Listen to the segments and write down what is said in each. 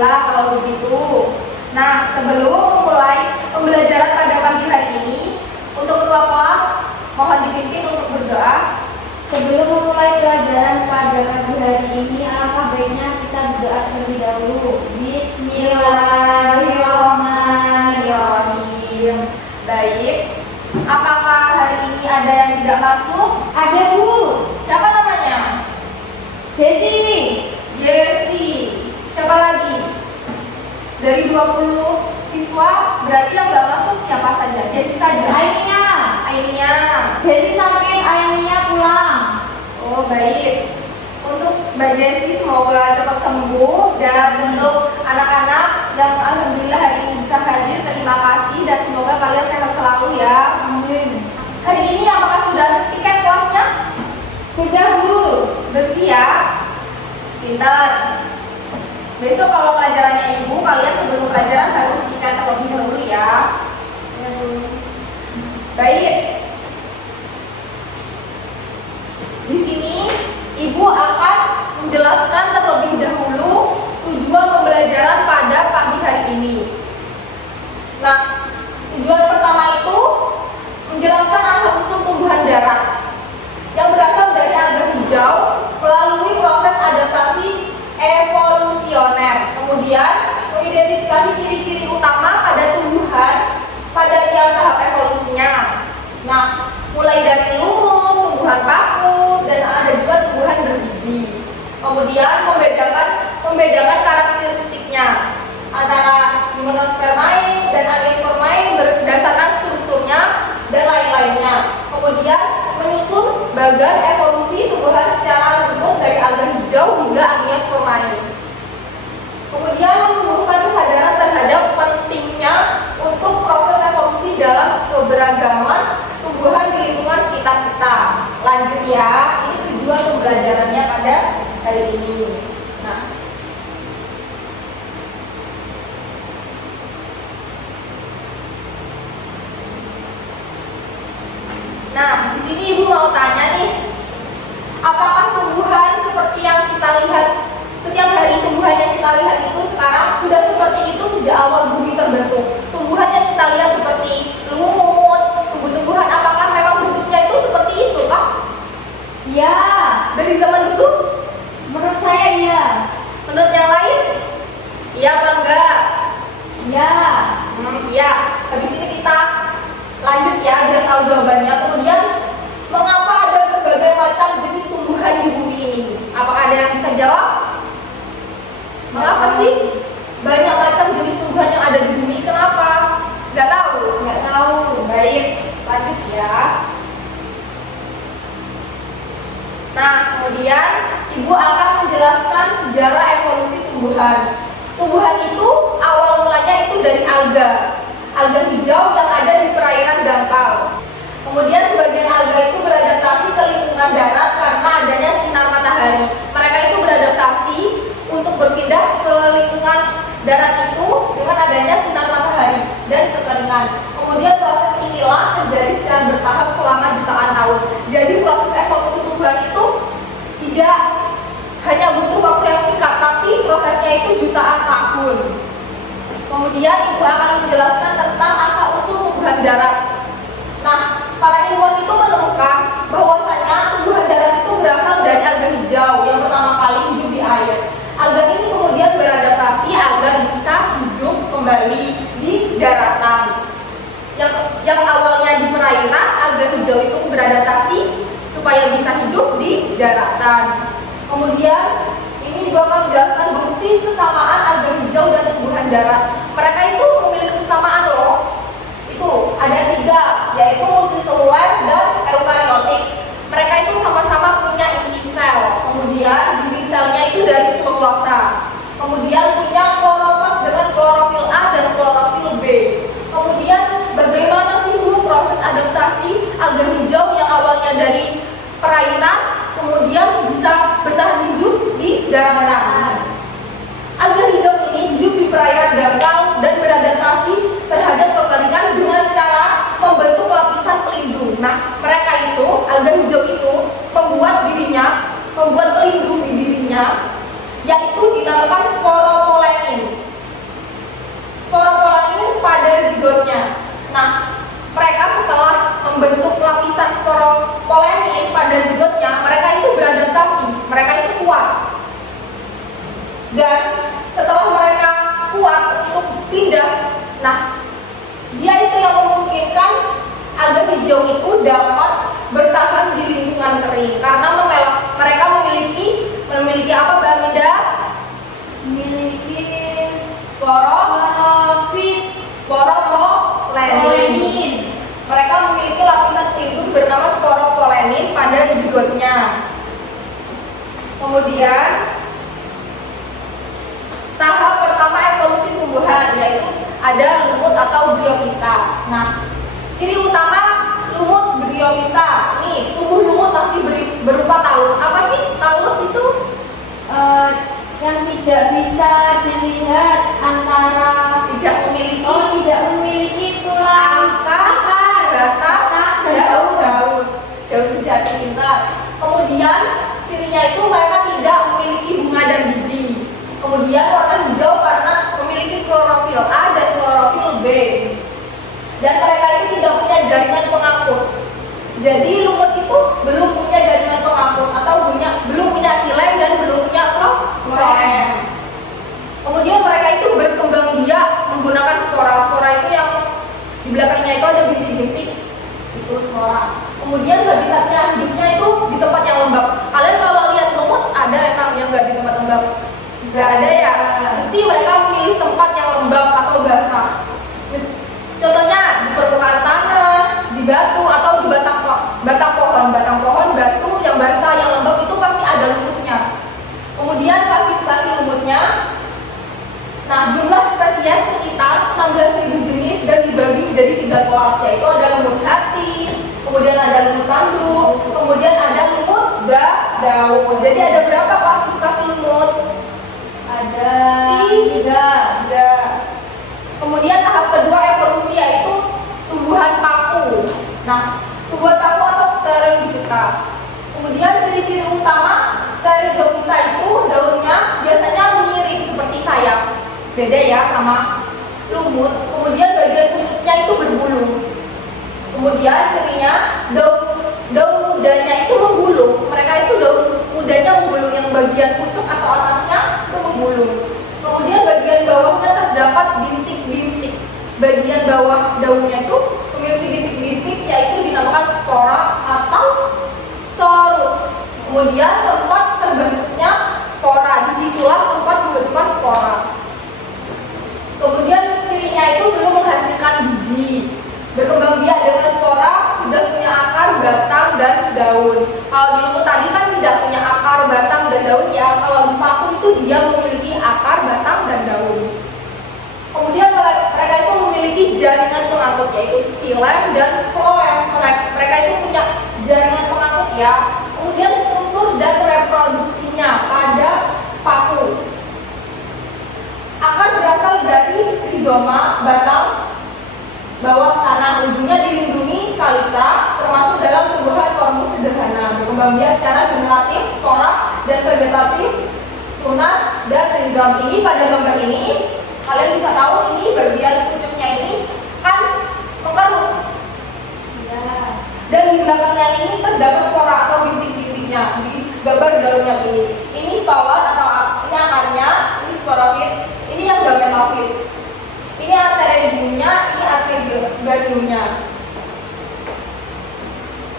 Alhamdulillah kalau begitu. Nah, sebelum memulai pembelajaran pada pagi hari ini, untuk ketua kelas mohon dipimpin untuk berdoa. Sebelum memulai pelajaran pada pagi hari ini, alangkah baiknya kita berdoa terlebih dahulu. Bismillahirrahmanirrahim. Baik, apakah hari ini ada yang tidak masuk? Ada, Bu. Siapa namanya? Jessie. Siapa lagi? Dari 20 siswa, berarti yang nggak masuk siapa saja? Jessie saja? Ainia. Jessie sakit, Ainia pulang. Oh, baik. Untuk Mbak Jessie semoga cepat sembuh, dan untuk anak-anak yang alhamdulillah hari ini bisa hadir, terima kasih dan semoga kalian sehat selalu ya. Amin. Hari ini apakah sudah tiket kelasnya? Sudah, Bu. Bersih ya? Pintar. Besok kalau pelajarannya Ibu, kalian sebelum pelajaran harus tiket terlebih dahulu ya. Baik. Di sini Ibu akan menjelaskan terlebih dahulu tujuan pembelajaran pada pagi hari ini. Nah, tujuan pertama itu menjelaskan asal-usul tumbuhan darat yang berasal dari alga hijau melalui proses adaptasi evolusioner. Kemudian mengidentifikasi ciri-ciri utama pada tumbuhan pada tiap tahap evolusinya. Nah, mulai dari lumut, tumbuhan paku, dan ada juga tumbuhan berbiji. Kemudian membedakan karakteristiknya antara gimnospermae dan angiospermae berdasarkan strukturnya dan lain-lainnya. Kemudian menyusun bagan evolusi tumbuhan secara runtut dari alga hijau hingga angiospermae. Kemudian menumbuhkan kesadaran terhadap pentingnya untuk proses evolusi dalam keberagaman tumbuhan di lingkungan sekitar kita. Lanjut ya, ini tujuan pembelajarannya pada hari ini. Nah, di sini Ibu mau tanya nih, apakah tumbuhan seperti yang kita lihat setiap hari, tumbuhan yang kita lihat itu sekarang sudah seperti itu sejak awal bumi terbentuk? Tumbuhan yang kita lihat seperti lumut, tumbuh-tumbuhan, apakah memang bentuknya itu seperti itu, Pak? Ya. Dari zaman dulu? Menurut saya iya. Menurut yang lain? Iya apa enggak? Ya. Iya. Habis ini kita lanjut ya biar tahu jawabannya. Kemudian mengapa ada berbagai macam jenis tumbuhan di bumi ini? Apakah ada yang bisa jawab? Mengapa sih banyak macam jenis tumbuhan yang ada di bumi? Kenapa? Nggak tahu? Nggak tahu. Baik, lanjut ya. Nah, kemudian Ibu akan menjelaskan sejarah evolusi tumbuhan. Tumbuhan itu awal mulanya itu dari alga hijau yang ada di perairan dangkal. Kemudian sebagian alga itu beradaptasi ke lingkungan darat karena adanya sinar matahari. Mereka itu beradaptasi untuk berpindah ke lingkungan darat itu dengan adanya sinar matahari dan kekeringan. Kemudian proses inilah terjadi secara bertahap selama jutaan tahun. Jadi proses evolusi tumbuhan itu tidak hanya butuh waktu yang singkat, tapi prosesnya itu jutaan tahun. Kemudian Ibu akan menjelaskan tentang asal-usul tumbuhan darat. Nah, para ilmuwan itu menemukan bahwasanya tumbuhan darat itu berasal dari alga hijau yang pertama kali hidup di air. Alga ini kemudian beradaptasi agar bisa hidup kembali di daratan. Yang awalnya di perairan, alga hijau itu beradaptasi supaya bisa hidup di daratan. Kemudian ini juga akan menjelaskan bukti kesamaan alga hijau dan tumbuhan darat. Mereka itu memiliki kesamaan loh. Itu ada 3, yaitu multiseluler dan eukariotik. Mereka itu sama-sama punya inti sel. Kemudian dinding selnya itu dari selulosa. Kemudian punya kloroplas dengan klorofil A dan klorofil B. Kemudian bagaimana sih Bu proses adaptasi alga hijau yang awalnya dari perairan kemudian bisa bertahan hidup di daratan? Alga hijau ini hidup di perairan Nah, dia itu yang memungkinkan alga hijau itu dapat bertahan di lingkungan kering karena mereka memiliki apa, Mbak Aminda? Memiliki sporopolenin. Mereka memiliki lapisan pelindung bernama sporopolenin pada zigotnya. Kemudian tahap pertama evolusi tumbuhan yaitu ada lumut atau bryophyta. Nah, ciri utama lumut bryophyta. Nih, tubuh lumut masih berupa talus. Apa sih talus itu? Yang tidak bisa dilihat antara Tidak memiliki tulang akar, batang, daun sejati pintar. Kemudian cirinya itu mereka tidak memiliki bunga dan biji. Kemudian warna hijau karena memiliki klorofil A dan klorofil B. Dan mereka itu tidak punya jaringan pengangkut. Jadi lumut itu belum punya jaringan pengangkut atau belum punya xilem dan belum punya floem. Kemudian mereka itu berkembang biak menggunakan spora. Spora itu yang di belakangnya itu ada bintik-bintik, itu spora. Kemudian habitatnya hidupnya itu di tempat yang lembab. Kalian kalau lihat lumut ada emang yang nggak di tempat lembab? Nggak ada ya. Mesti mereka memilih tempat yang lembab atau basah. Contohnya di permukaan tanah, di batu atau di batang pohon, batu yang basah, yang lembab itu pasti ada lumutnya. Kemudian klasifikasi lumutnya. Nah, jumlah spesies sekitar 16.000 jenis dan dibagi menjadi 3 kelas, yaitu ada lumut hati, kemudian ada lumut tanduk, kemudian ada lumut daun. Jadi ada berapa klasifikasi lumut? Ada 3. Kemudian tahap kedua evolusi yaitu tumbuhan paku. Nah, tumbuhan paku atau pteridophyta. Kemudian ciri-ciri utama pteridophyta itu daunnya biasanya menyiring seperti sayap. Beda ya sama lumut. Kemudian bagian pucuknya itu berbulu. Kemudian cirinya daun mudanya itu menggulung. Mereka itu daun mudanya menggulung, yang bagian pucuk atau atasnya itu menggulung. Kemudian bagian bawahnya terdapat bintik-bintik. Bagian bawah daunnya itu memiliki bintik-bintik yaitu dinamakan spora atau sorus. Kemudian tempat terbentuknya spora, disitulah tempat pembentukan spora. Kemudian cirinya itu belum menghasilkan biji. Berkembang biak dengan spora, sudah punya akar, batang, dan daun. Kalau di lumut tadi kan tidak punya akar, batang, dan daun ya. Kalau di paku itu dia memiliki akar, batang, dan daun. Kemudian mereka itu memiliki jaringan pengangkut yaitu xilem dan floem. Mereka itu punya jaringan pengangkut ya. Kemudian struktur dan reproduksinya pada paku. Akar berasal dari rizoma, batang, bawah tanah, ujungnya dilindungi kalitra, termasuk dalam tumbuhan kormus sederhana. Berkembang biak secara generatif, spora, dan vegetatif, tunas, dan rizom. Ini pada gambar ini, kalian bisa tahu ini bagian pucuknya ini kan mengkerut. Ya. Dan di belakangnya ini terdapat spora atau bintik-bintiknya di gambar daunnya ini. Ini stolon atau ini akarnya, ini sporofit, ini yang gametofit. Ini antheridiumnya, ini archegoniumnya.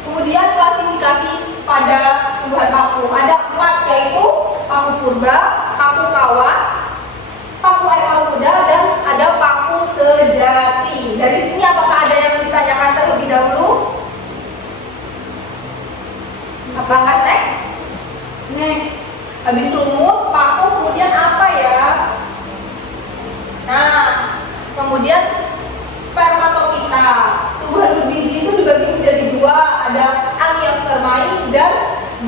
Kemudian klasifikasi pada tumbuhan paku ada 4, yaitu paku purba, paku kawat, paku ekor kuda, dan ada paku sejati. Dari sini apakah ada yang ditanyakan terlebih dahulu? Apakah next? Habis lumut, paku, kemudian apa ya? Nah, kemudian spermatophyta. Tumbuhan berbiji itu dibagi menjadi 2, ada angiospermae dan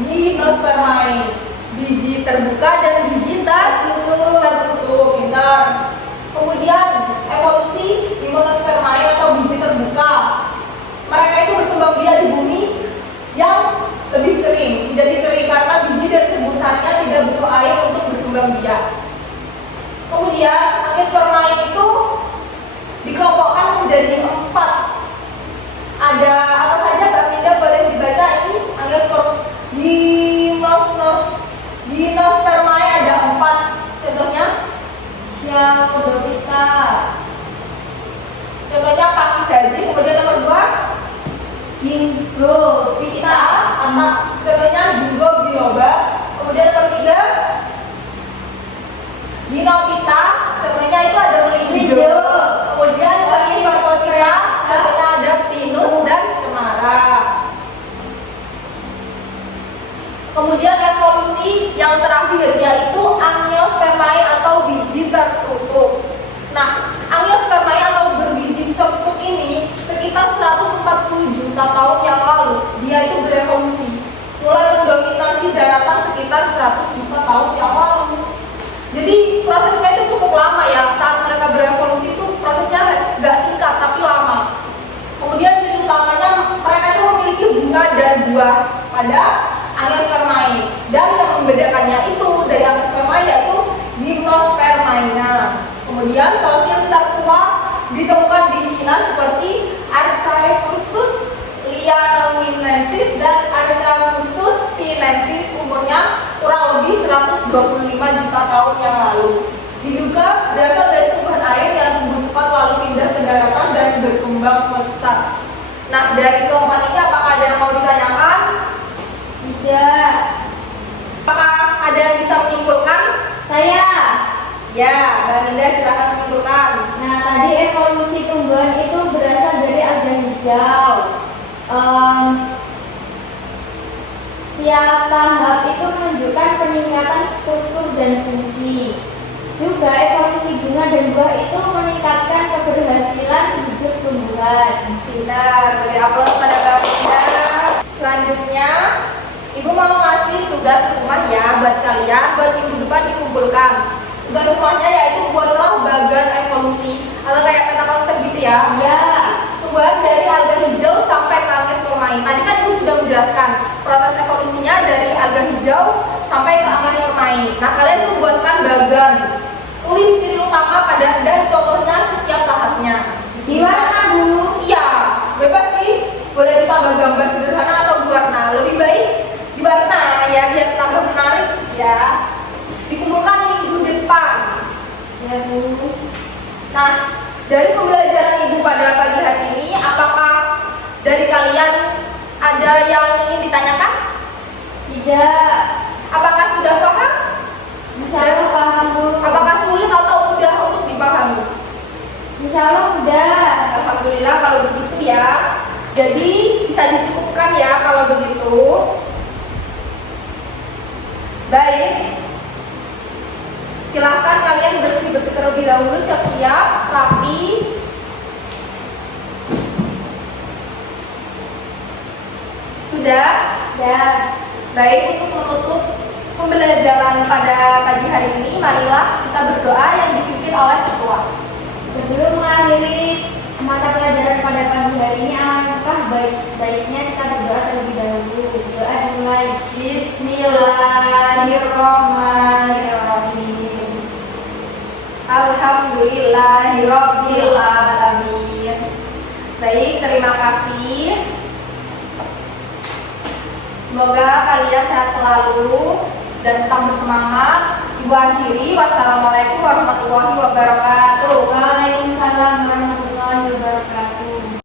gimnospermae. Biji terbuka dan biji tertutup. Pintar. Kemudian evolusi gimnospermae atau biji terbuka. Mereka itu berkembang biak di bumi yang lebih kering, menjadi kering karena biji dan serbuk sarinya tidak butuh air untuk berkembang biak. Kemudian angiospermae itu dikelompokkan menjadi 4. Ada apa saja, Mbak Minda boleh dibaca ini? Gimnospermae ada 4. Contohnya? Phyllophyta, Contohnya Pak Kisaji. Kemudian nomor 2 Bingo, Pita. Contohnya Bingo Biloba. Kemudian nomor 3 Ginopita. Contohnya itu ada melinjo. Kemudian Joni Parvotita. Contohnya ada Pinus dan Cemara. Kemudian evolusi yang terakhir yaitu Angiospermae atau biji tertutup. Nah, Angiospermae atau berbiji tertutup ini sekitar 140 juta tahun yang lalu dia itu berevolusi, mulai mendominasi daratan sekitar 100 juta tahun yang lalu. Jadi prosesnya itu cukup lama ya, saat mereka berevolusi itu prosesnya nggak singkat tapi lama. Kemudian ciri utamanya mereka itu memiliki bunga dan buah pada Angiospermae, dan yang membedakannya itu dari Angiospermae yaitu Gymnospermae. Kemudian fosil tertua ditemukan di Cina seperti Archaeopteryx lianoinensis dan Archaeopteryx sinensis, umurnya kurang lebih 125 juta tahun yang lalu. Diduga berasal dari tumbuhan air yang tumbuh cepat lalu pindah ke daratan dan berkembang pesat. Nah, dari keempat ini apakah ada yang mau ditanyakan? Tidak. Apakah ada yang bisa menyimpulkan? Saya. Ya, Mbak Minda silakan menyimpulkan. Nah, tadi evolusi tumbuhan itu berasal dari alga hijau. Setiap tahap itu menunjukkan peningkatan struktur dan fungsi. Juga evolusi bunga dan buah itu meningkatkan keberhasilan hidup tumbuhan. Pintar, beri aplaus pada Mbak Minda. Selanjutnya, Ibu mau ngasih tugas rumah ya buat kalian, buat minggu depan dikumpulkan. Tugas rumahnya yaitu buatlah bagan evolusi atau kayak peta konsep gitu ya. Ya. Tumbuhan dari alga hijau sampai ke Angiospermae. Tadi kan Ibu sudah menjelaskan proses evolusinya dari alga hijau sampai ke Angiospermae. Nah, kalian tuh buatkan bagan. Tulis ciri utama pada dan contohnya setiap tahapnya. Di warna, Bu. Iya, bebas sih. Boleh ditambah gambar sederhana atau berwarna. Lebih baik di warna ya, biar tambah menarik ya. Dikumpulkan minggu depan. Ya, Bu. Nah, dari pembelajaran Ibu pada pagi hari ini, apakah dari kalian ada yang ingin ditanyakan? Tidak. Apakah sudah paham? Insya Allah paham, Bu. Apakah sulit atau mudah untuk dipahami? Insya Allah mudah. Alhamdulillah kalau begitu ya. Jadi bisa dicukupkan ya kalau begitu. Baik. Silahkan kalian bersih-bersih terlebih dahulu, siap-siap, rapi. Sudah? Dan Baik, untuk menutup pembelajaran pada pagi hari ini, marilah kita berdoa yang dipimpin oleh ketua. sebelum mengakhiri mata pelajaran pada pagi hari ini, alangkah baiknya kita berdoa terlebih dahulu. Doa dimulai. Bismillahirrahmanirrahim. Alhamdulillahirabbil alamin. Baik, terima kasih. Semoga kalian sehat selalu dan tetap bersemangat. Ibu akhiri, wassalamualaikum warahmatullahi wabarakatuh. Waalaikumsalam warahmatullahi